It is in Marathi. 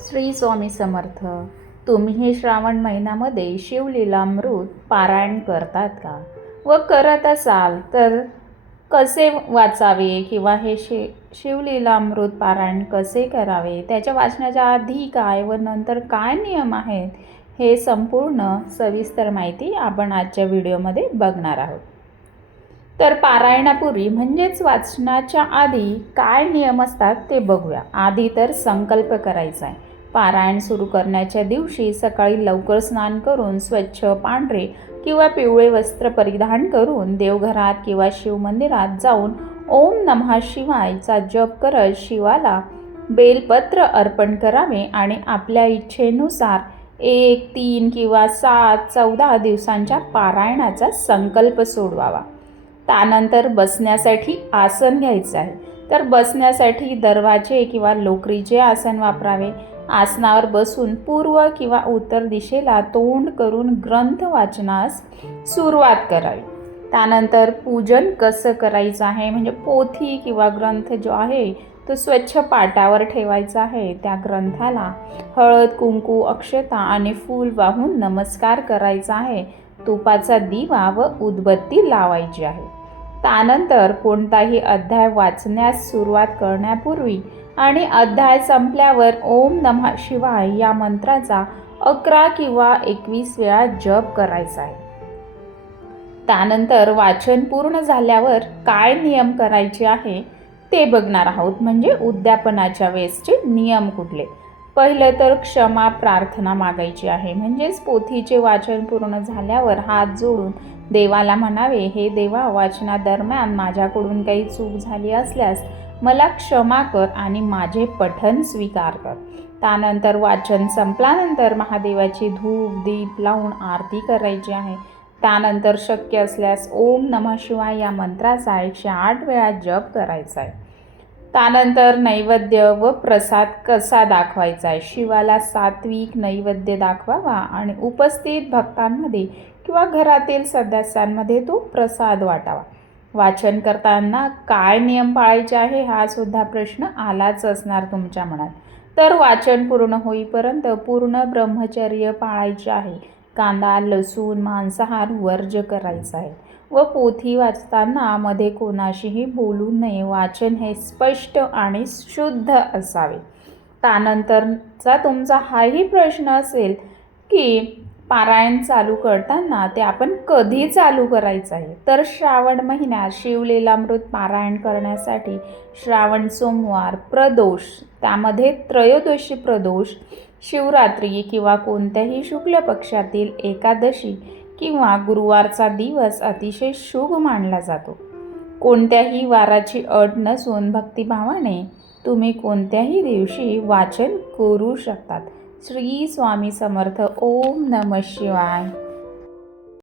श्री स्वामी समर्थ. तुम्ही श्रावण महिन्यामध्ये शिवलीलामृत पारायण करतात का? व करत असाल तर कसे वाचावे किंवा हे शिवलीलामृत पारायण कसे करावे, त्याच्या वाचनाच्या आधी काय व नंतर काय नियम आहेत, हे संपूर्ण सविस्तर माहिती आपण आजच्या व्हिडिओमध्ये बघणार आहोत. तर पारायणापूर्वी म्हणजेच वाचनाच्या आधी काय नियम असतात ते बघूया. आधी तर संकल्प करायचा आहे. पारायण सुरू करण्याच्या दिवशी सकाळी लवकर स्नान करून स्वच्छ पांढरे किंवा पिवळे वस्त्र परिधान करून देवघरात किंवा शिवमंदिरात जाऊन ओम नमः शिवायचा जप करत शिवाला बेलपत्र अर्पण करावे आणि आपल्या इच्छेनुसार 1, 3 किंवा 7, 14 दिवसांच्या पारायणाचा संकल्प सोडवावा. त्यानंतर बसण्यासाठी आसन घ्यायचं आहे. तर बसण्यासाठी दरवाजे किंवा लोकरीचे आसन वापरावे. आसनावर बसून पूर्व किंवा उत्तर दिशेला तोंड करून ग्रंथ वाचनास सुरुवात करावी. त्यानंतर पूजन कसं करायचं आहे, म्हणजे पोथी किंवा ग्रंथ जो आहे तो स्वच्छ पाटावर ठेवायचा आहे. त्या ग्रंथाला हळद, कुंकू, अक्षता आणि फूल वाहून नमस्कार करायचा आहे. तुपाचा दिवा व उदबत्ती लावायची आहे. त्यानंतर कोणताही अध्याय वाचण्यास सुरुवात करण्यापूर्वी आणि अध्याय संपल्यावर ओम नमः शिवाय या मंत्राचा 11 किंवा 21 वेळा जप करायचा आहे. त्यानंतर वाचन पूर्ण झाल्यावर काय नियम करायचे आहे ते बघणार आहोत, म्हणजे उद्यापनाच्या वेळेसचे नियम कुठले. पहिलं तर क्षमा प्रार्थना मागायची आहे. म्हणजेच पोथीचे वाचन पूर्ण झाल्यावर हात जोडून देवाला म्हणावे, हे देवा, वाचनादरम्यान माझ्याकडून काही चूक झाली असल्यास मला क्षमा कर आणि माझे पठण स्वीकार कर. त्यानंतर वाचन संपल्यानंतर महादेवाची धूप दीप लावून आरती करायची आहे. त्यानंतर शक्य असल्यास ओम नमः शिवाय या मंत्राचा 108 वेळा जप करायचा आहे. त्यानंतर नैवेद्य व प्रसाद कसा दाखवायचा आहे. शिवाला सात्विक नैवेद्य दाखवावा आणि उपस्थित भक्तांमध्ये किंवा घरातील सदस्यांमध्ये तो प्रसाद वाटावा. वाचन करताना काय नियम पाळायचे आहे हा सुद्धा प्रश्न आलाच असणार तुमच्या मनात. तर वाचन पूर्ण होईपर्यंत पूर्ण ब्रह्मचर्य पाळायचे आहे. कांदा, लसूण, मांसाहार वर्ज्य करायचा आहे व पोथी वाचताना मध्ये कोणाशीही बोलू नये. वाचन हे स्पष्ट आणि शुद्ध असावे. त्यानंतरचा तुमचा हाही प्रश्न असेल की पारायण चालू करताना ते आपण कधी चालू करायचं आहे. तर श्रावण महिन्यात शिवलीलामृत पारायण करण्यासाठी श्रावण सोमवार, प्रदोष, त्यामध्ये त्रयोदशी प्रदोष, शिवरात्री किंवा कोणत्याही शुक्ल पक्षातील एकादशी किंवा गुरुवारचा दिवस अतिशय शुभ मानला जातो. कोणत्याही वाराची अट नसून भक्तिभावाने तुम्ही कोणत्याही दिवशी वाचन करू शकतात. श्री स्वामी समर्थ. ओम नमः शिवाय.